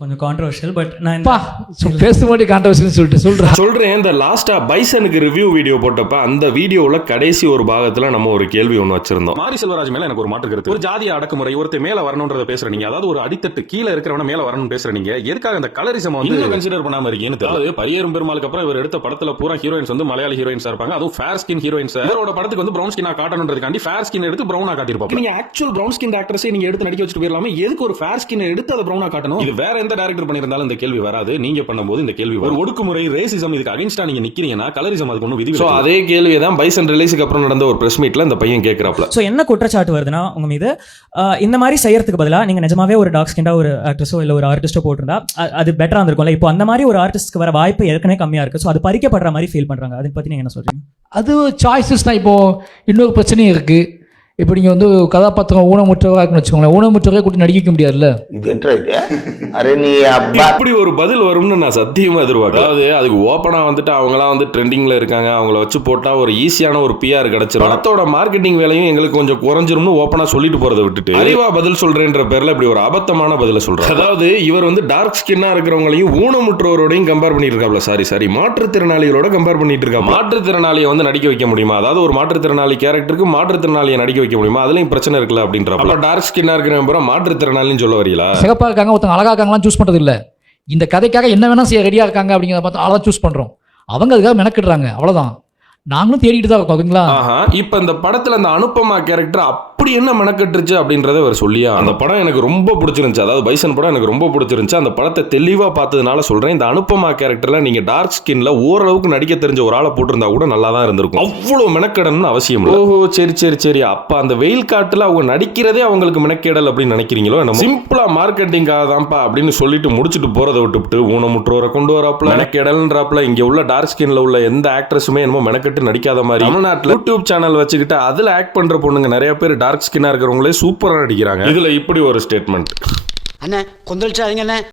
கொஞ்சம் controversial. But நான் பேசும்போது கான்ட்ரோவர்ஷியல் சொல்றேன். இந்த லாஸ்டா பைசனுக்கு ரிவ்யூ வீடியோ போட்டப்ப அந்த வீடியோல கடைசி ஒரு பாகத்துல நம்ம ஒரு கேள்வி ஒண்ணு வச்சிருந்தோம். மாரி செல்வராஜ் மேல எனக்கு ஒரு மாற்று கருத்து. ஒரு ஜாதிய அடக்குமுறை, ஒருத்தர் மேல வரணும்ன்றத பேசுற நீங்க, அதாவது ஒரு அடித்தட்டு கீழே இருக்கிறவன மேல வரணும்னு பேசுற நீங்க, எதுக்காக இந்த கலரிசம் வந்து கன்சிடர் பண்ணாம இருக்கீங்கன்னு தெரியல. அதாவது பரியரும் பெருமாளுக்கு அப்புறம் இவர் எடுத்த படத்துல பூரா ஹீரோயின்ஸ் வந்து மலையாளி ஹீரோயின்ஸா இருப்பாங்க. அதுவும் ஃபேர் ஸ்கின் ஹீரோயின்ஸ். இவரோட படத்துக்கு வந்து பிரவுன் ஸ்கின்னா காட்டணும்ன்றதுக்காண்டி ஃபேர் ஸ்கின் எடுத்து பிரவுனா காட்டியிருப்பாங்க. நீங்க ஆக்சுவல் பிரவுன் ஸ்கின் ஆக்ட்ரஸே நீங்க எடுத்து நடிக்க வச்சுட்டு போயிடலாமே, எதுக்கு ஒரு ஃபேர் ஸ்கின் எடுத்து அதை பிரவுனா காட்டணும்? இது வேற எந்த டைரக்டர் பண்ணிருந்தாலும் இந்த கேள்வி வராது. நீங்க பண்ணும்போது இந்த கேள்வி வரும். ஒடுக்குமுறை, ரேசிசம் இதுக்கு அகைன்ஸ்டா நீங்க நிக்கிறீங்கன்னா கலரிசம் அதுக்கு ஒன்றும் விதி. சோ அதே கேள்வியை தான் பைசன் ரிலீஸுக்கு அப்புறம் நடந்த ஒரு பிரஸ் மீட்ல இந்த பையன் கேட்கறாப்ல. ஸோ என்ன குற்றச்சாட்டு வருதுன்னா உங்க மீது இந்த மாதிரி செய்யறதுக்கு பதிலா நீங்க நிஜமாவே ஒரு டாக் ஸ்கின்டா ஒரு ஆக்ட்ரஸோ இல்ல ஒரு ஆர்டிஸ்டோ போட்டிருந்தா அது பெட்டரா இருந்திருக்கும்ல. இப்போ அந்த மாதிரி ஒரு ஆர்டிஸ்ட்க்கு வர வாய்ப்பு ஏற்கனவே கம்மியா இருக்கு. ஸோ அது பறிக்கப்படுற மாதிரி ஃபீல் பண்றாங்க. அதை பத்தி நீங்க என்ன சொல்றீங்க? அது சாய்ஸஸ் தான். இப்போ இன்னொரு பிரச்சனையும் இருக்கு. இப்போ நீங்கள் வந்து கதாபாத்திரம் ஊனமுற்றவராக இருக்குன்னு வச்சுக்கோங்களேன், ஊனமுற்றவரை கூட்டி நடிக்க முடியாதுல்ல. இப்படி ஒரு பதில் வரும்னு நான் சத்தியமா எதிர்பார்க்கல. அதாவது அதுக்கு ஓப்பனா வந்துட்டு அவங்களாம் வந்து ட்ரெண்டிங்ல இருக்காங்க, அவங்கள வச்சு போட்டா ஒரு ஈஸியான ஒரு பிஆர் கிடைச்சிடும், படத்தோட மார்க்கெட்டிங் வேலையும் எங்களுக்கு கொஞ்சம் குறைஞ்சிரும்னு ஓப்பனா சொல்லிட்டு போறதை விட்டுட்டு அறிவா பதில் சொல்றேன்ற பேர்ல இப்படி ஒரு அபத்தமான பதில சொல்றாரு. அதாவது இவர் வந்து டார்க் ஸ்கின்னா இருக்கிறவங்களையும் ஊனமுற்றவரோடையும் கம்பேர் பண்ணிட்டு இருக்காப்ல. சாரி மாற்றுத்திறனாளிகளோட கம்பேர் பண்ணிட்டு இருக்கா. மாற்றுத்திறனாளியை வந்து நடிக்க வைக்க முடியுமா? அதாவது ஒரு மாற்றுத்திறனாளி கேரக்டருக்கு மாற்றுத்திறனாளியை நடிக்க வைக்க முடியுமா? அதுலயும் பிரச்சனை இருக்குல்ல அப்படின்றப்ப டார்க் ஸ்கின்னா இருக்கிற மாற்றுத்திறனாளின்னு சொல்ல வரீங்களா? சிகப்பா இருக்காங்க, ஒருத்தங்க அழகா இருக்காங்கலாம் சூஸ் பண்றது இல்ல. இந்த கதைக்காக என்ன வேணா செய்ய ரெடியா இருக்காங்க அப்படிங்கிறத பார்த்து அதான் சூஸ் பண்றோம். அவங்க அதுக்காக மெனக்கிடுறாங்க, அவ்வளவுதான். நாங்களும் தேடிட்டு தான் இருக்கோம். ஓகேங்களா? இப்ப இந்த படத்துல அந்த அனுப்பமா கேரக்டர் அப்படி என்ன மெனக்கட்டுருச்சு அப்படின்றத அவர் சொல்லியா. அந்த படம் எனக்கு ரொம்ப பிடிச்சிருந்துச்சு. அதாவது பைசன் படம் எனக்கு ரொம்ப பிடிச்சிருந்துச்சு. அந்த படத்தை தெளிவா பார்த்ததுனால சொல்றேன், இந்த அனுப்பமா கேரக்டர்ல நீங்க டார்க் ஸ்கின்ல ஓரளவுக்கு நடிக்க தெரிஞ்ச ஒரு ஆளை போட்டிருந்தா கூட நல்லா தான் இருந்திருக்கும். அவ்வளவு மெனக்கடணும்னு அவசியம் இல்லை. ஓஹோ சரி. அப்ப அந்த வெயில் காட்டுல அவங்க நடிக்கிறதே அவங்களுக்கு மெனக்கேடல் அப்படின்னு நினைக்கிறீங்களோ? நம்ம சிம்பிளா மார்க்கெட்டிங்காக தான்ப்பா அப்படின்னு சொல்லிட்டு முடிச்சுட்டு போறதை விட்டுவிட்டு ஊனமுற்றோரை கொண்டு வராப்ல, மெனக்கேடல்ன்றாப்ல. இங்க உள்ள டார்க் ஸ்கின்ல உள்ள எந்த ஆக்ட்ரஸுமே என்னமோ மெனக்கெட்டு நடிக்காத மாதிரி தமிழ்நாட்டில் யூடியூப் சேனல் வச்சுக்கிட்டு அதுல ஆக்ட் பண்ற பொண்ணுங்க நிறைய பேர் டார்க் ஸ்கின்னா இருக்கிறவங்களே சூப்பரா நடிக்கிறாங்க. இதுல இப்படி ஒரு ஸ்டேட்மெண்ட். அண்ணே கொந்தளிச்சாதீங்க அண்ணே.